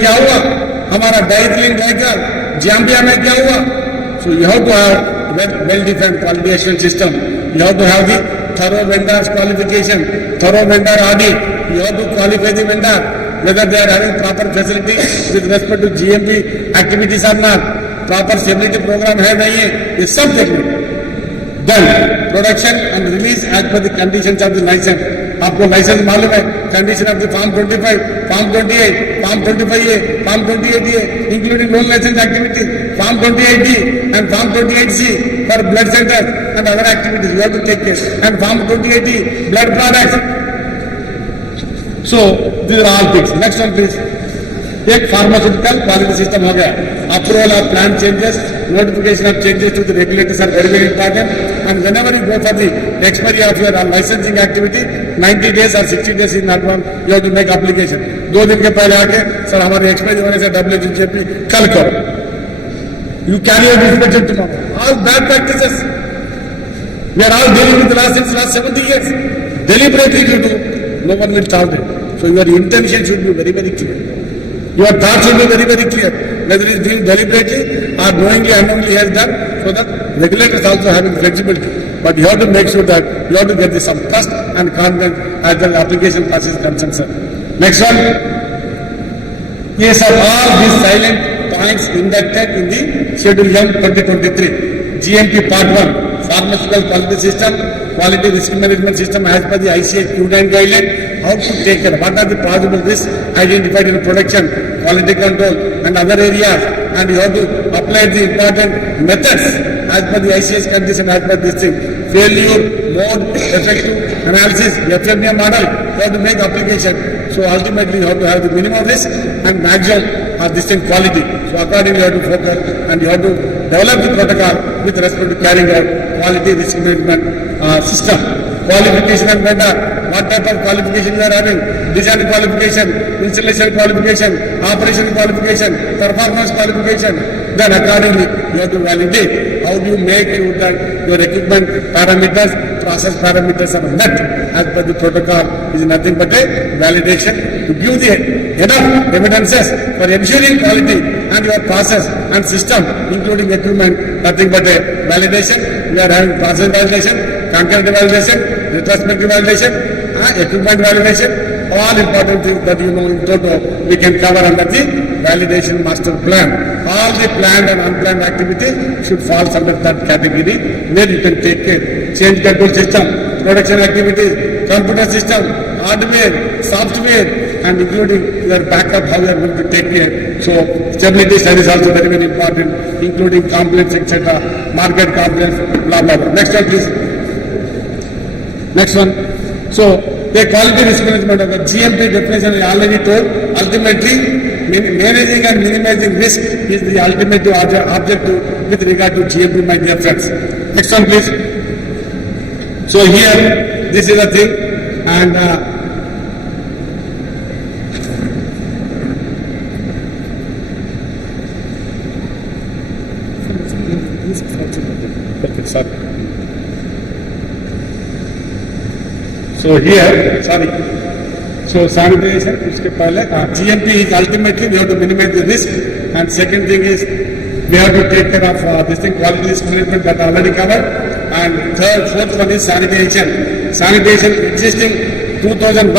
क्या हुआ, हमारा डाइथिलीन ग्लाइकॉल जैम्बिया में क्या हुआ. So you have to have well-defined qualification system. You have to have the thorough vendors qualification, thorough vendor audit. You have to qualify the vendor whether they are having proper facility with respect to GMP activities or not. Proper stability program है नहीं है, ये सब देखना. Then production and release as per the conditions of the license. आपको licence मालूम है, condition of the form 25, form 28, form 25A, form 28A, including non licence activity, form 28D and form 28C for blood centers and other activities you have to take care, and form 28D blood products. So these are all things. Next one please. एक pharmaceutical quality system हो गया. Approval of plan changes, notification of changes to the regulators are very very important. And whenever you go for the expiry of your licensing activity, 90 days or 60 days in advance you have to make application. 2 दिन के पहले आके sir हमारी expiry होने से WGP कल करो. You carry out inspection tomorrow. All bad practices. We are all dealing with last 70 years. Deliberately you do, no one will solve it. So your intention should be very very clear. Your thoughts should be very very clear. Whether it is doing deliberately or knowingly unknowingly has done, so that regulators also having flexibility. But you have to make sure that you have to get some trust and confidence as the application process is concerned. Next one. Yes, of all these silent points inducted in the Schedule M 2023, GMP Part 1, Pharmaceutical Quality System, Quality Risk Management System as per the ICH Q9 guideline, how to take care, what are the possible risks identified in production, quality control and other areas, and you have to apply the important methods as per the ICH condition, as per this thing. Failure, mode, effective analysis, FMA model, you have to make application. So ultimately you have to have the minimum risk and maximum of this thing quality. So accordingly you have to focus and you have to develop the protocol with respect to carrying out quality risk management system. Qualification and vendor, what type of qualification you are having, design qualification, installation qualification, operation qualification, performance qualification. Then accordingly you have to validate. How do you make sure that your equipment parameters, process parameters are met as per the protocol is nothing but a validation to give the enough evidences for ensuring quality and your process and system including equipment, nothing but a validation. We are having process validation, concurrent validation, retrospective validation, equipment validation, all important things that you know in total we can cover under the validation master plan. All the planned and unplanned activity should fall under that category where you can take care. Change control system, production activities, computer system, hardware, software, and including your backup, how you are going to take care. So stability study is also very very important, including complaints, etc., market complaints, blah blah blah. Next one please. Next one. So the quality risk management of the GMP definition I already told. Ultimately, managing and minimizing risk is the ultimate objective with regard to GMP, my dear friends. Next one please. So here, this is the thing, and so here, sorry. So sanitation, उसके पहले GMP is ultimately we have to minimize the risk, and second thing is we have to take care of this thing, quality risk management that I already covered, and fourth one is sanitation. Sanitation existing 2001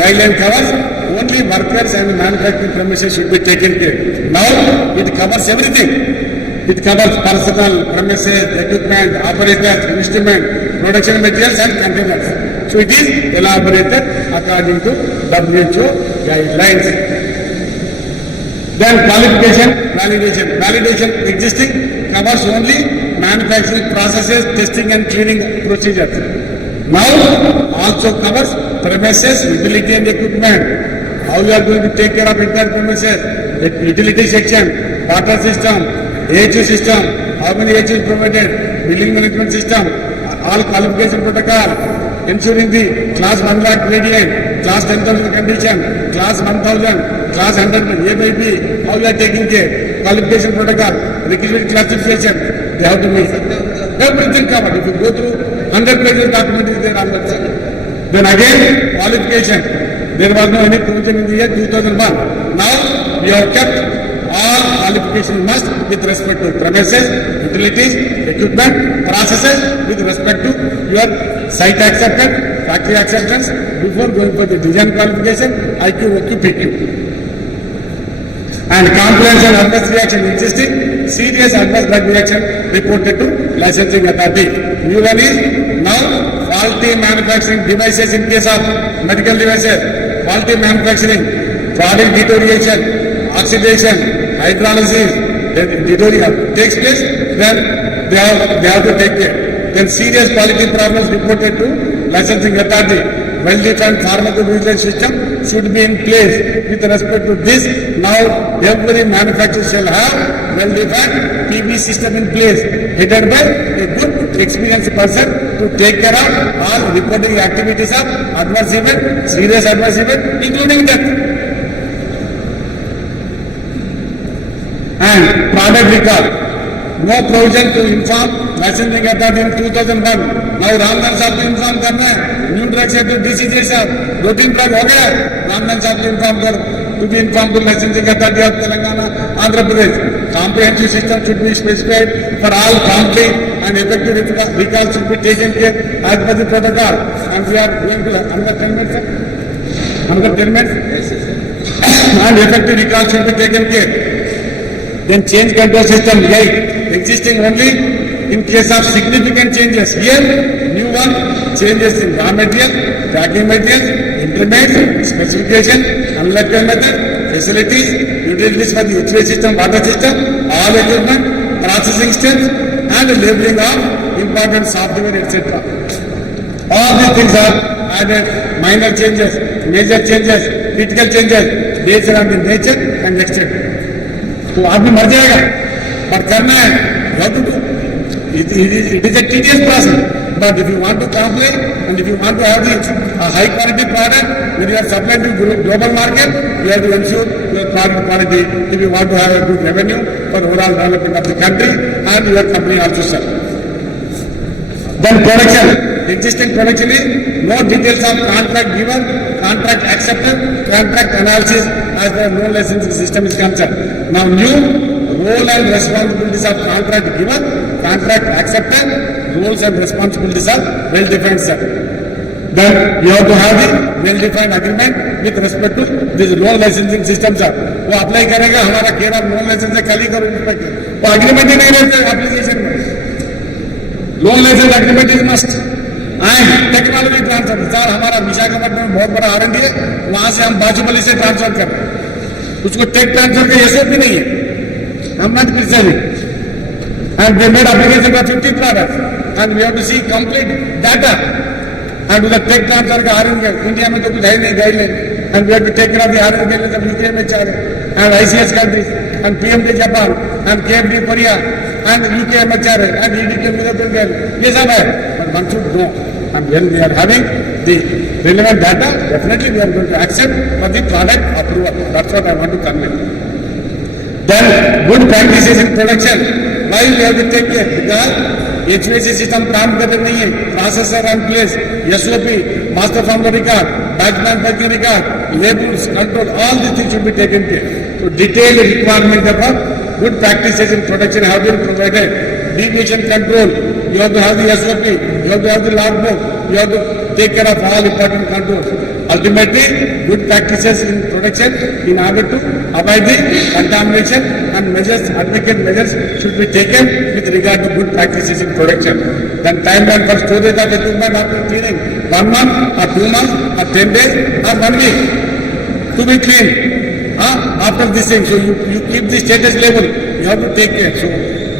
guideline covers only workers and manufacturing premises should be taken care. Now it covers everything. It covers personal, premises, equipment, operators, instrument, production materials and containers. So it is elaborated according to WHO guidelines. Then qualification, validation. Validation existing covers only manufacturing processes, testing and cleaning procedures. Now also covers premises, utility and equipment. How you are going to take care of entire premises, utility section, water system, AHU system, how many AHU is provided, building management system, all qualification protocol, ensuring the class 1 lakh gradient, class 10,000 condition, class 1,000, class 100, A by B, how you are taking care, qualification protocol, requisite classification, they have to meet. Everything covered. If you go through 100 pages document is there on that side. Then again, qualification. There was no any provision in the year 2001. Now, you have kept all qualification must with respect to premises, utilities, equipment, processes with respect to your site acceptance, factory acceptance before going for the design qualification, IQ, OQ, PQ. And compliance and adverse reaction existing, serious adverse drug reaction reported to licensing authority. New one is now faulty manufacturing devices in case of medical devices, faulty manufacturing, product deterioration, oxidation, hydrolysis, deterioration takes place, then they have to take care. Then serious quality problems reported to licensing authority. Well-defined pharmacovigilance system should be in place with respect to this. Now every manufacturer shall have well-defined PV system in place, headed by a good experienced person to take care of all reporting activities of adverse event, serious adverse event, including death. And product recall. No provision to inform licensing authority in 2001. Now Ramdan साहब को inform करना है, new drugs है तो डीसीजे साहब 2-3 drug हो गया, रामदान साहब को इन्फॉर्म कर, to be informed to licensing authority of Telangana, Andhra Pradesh. Comprehensive system should be specified for all promptly and effective recall should be taken care as per the protocol. And we are going to another 10 minutes. Another 10 minutes. And effective recall should be taken care. Then change control system 8 existing only in case of significant changes. Here, new one, changes in raw material, packing material, intermediates, specification, analytical method, facilities, utilities for the HVAC system, water system, all equipment, processing steps, and labeling of important software, etc. All these things are added, minor changes, major changes, critical changes, based on the nature and extent. तो आदमी मर जाएगा, पर करना है, you have to do. It is a tedious process, but if you want to comply and if you want to have the high quality product, when you are supplying to global market, you have to ensure your product quality if you want to have a good revenue for overall development of the country and your company also sir. Then production, existing production is no details of contract given, contract accepted, contract analysis as the no licensing system is concerned. Now new role and responsibilities of contract given, contract accepted, roles and responsibilities are well defined sir. Then you have to have the well defined agreement with respect to this loan licensing system sir. वो apply करेगा हमारा केवल loan licence से खाली करो वो agreement ही नहीं रहता एप्लीकेशन में loan licence agreement is must and technology transfer sir हमारा विशाखापट्टनम में बहुत बड़ा R&D है वहां से हम बाजूबली से ट्रांसफर कर रहे हैं उसको टेक ट्रांसफर का एसओपी नहीं है I'm not criticizing. And they made application for 50 products. And we have to see complete data. And with the tech transfer का R&D India में तो कुछ है नहीं guideline. And we have to take care of the R&D guidelines of UK में चाहे and ICS countries and PMD Japan and KFD Korea and UK में चाहे and EDK में तो ये सब है. But one should know. And when we are having the relevant data, definitely we are going to accept for the product approval. That's what I want to convey. Then good practices in production. Why we have to take care? Because HVAC system काम करते नहीं है. Processor and place, SOP, master formula record, batch manufacturing record, labels, control, all these things should be taken care. So detailed requirement of good practices in production have been provided. Deviation control, you have to have the SOP, you have to have the logbook, you have to take care of all important controls. Ultimately, good practices in production in order to avoid the contamination and measures, advocate measures should be taken with regard to good practices in production. Then timeline for storage of equipment after cleaning, 1 month or 2 months or 10 days or 1 week to be cleaned. After this thing, so you keep the status level, you have to take care. So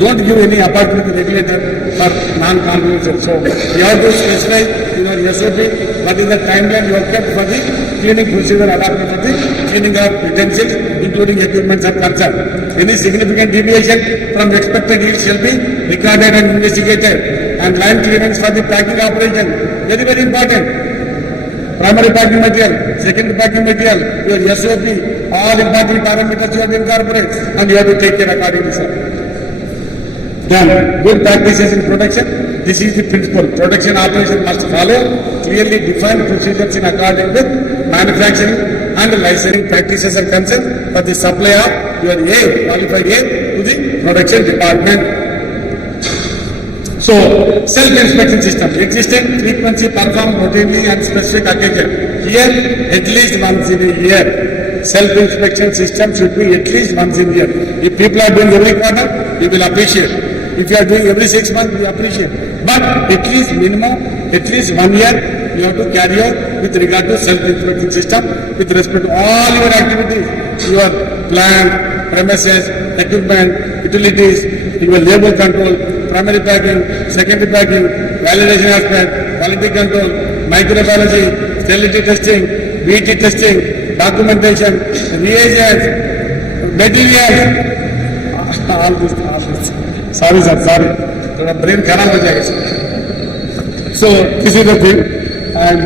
don't give any appointment to the regulator for non-compliance. So you have to specify in your SOP what is the timeline you have kept for the cleaning procedure adopted for the cleaning of utensils, including equipment are concerned. Any significant deviation from expected yield shall be recorded and investigated. And line clearance for the packing operation, very very important. Primary packing material, secondary packing material, your SOP, all important parameters you have to incorporate and you have to take care accordingly, sir. Then, good practices in production. This is the principle. Production operation must follow clearly defined procedures in accordance with manufacturing and licensing practices are concerned for the supply of your A, qualified A to the production department. So, self-inspection system, existing, frequency, perform routinely and specific occasion. Here, at least once in a year. Self-inspection system should be at least once in a year. If people are doing every quarter, we will appreciate. If you are doing every 6 months, we appreciate. But at least minimum, at least 1 year, you have to carry out with regard to self-inspection system with respect to all your activities, your plant, premises, equipment, utilities, your labor control, primary packing, secondary packing, validation aspect, quality control, microbiology, sterility testing, BT testing, documentation, reagents, materials, all this. Sorry sir, sorry. The brain kharab ho jayega sir. So this is the thing. And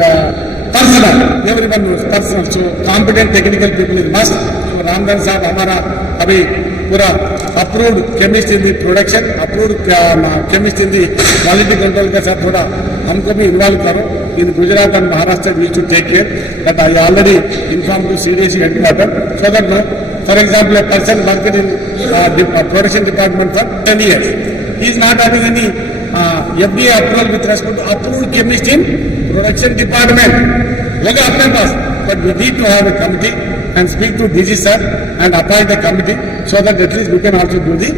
personal, everyone knows personal. So competent technical people is must. So Ramdan sahab हमारा अभी पूरा approved chemist in the production, approved chemist in the quality control के साथ थोड़ा हमको भी involve करो. In Gujarat and Maharashtra we should take care. That I already informed to CDC headquarters so that no. For example, a person worked in production department for 10 years. He is not having any FDA approval with respect to approved chemist in production department. होगा अपने पास. But we need to have a committee and speak to DG sir and appoint a committee so that at least we can also do the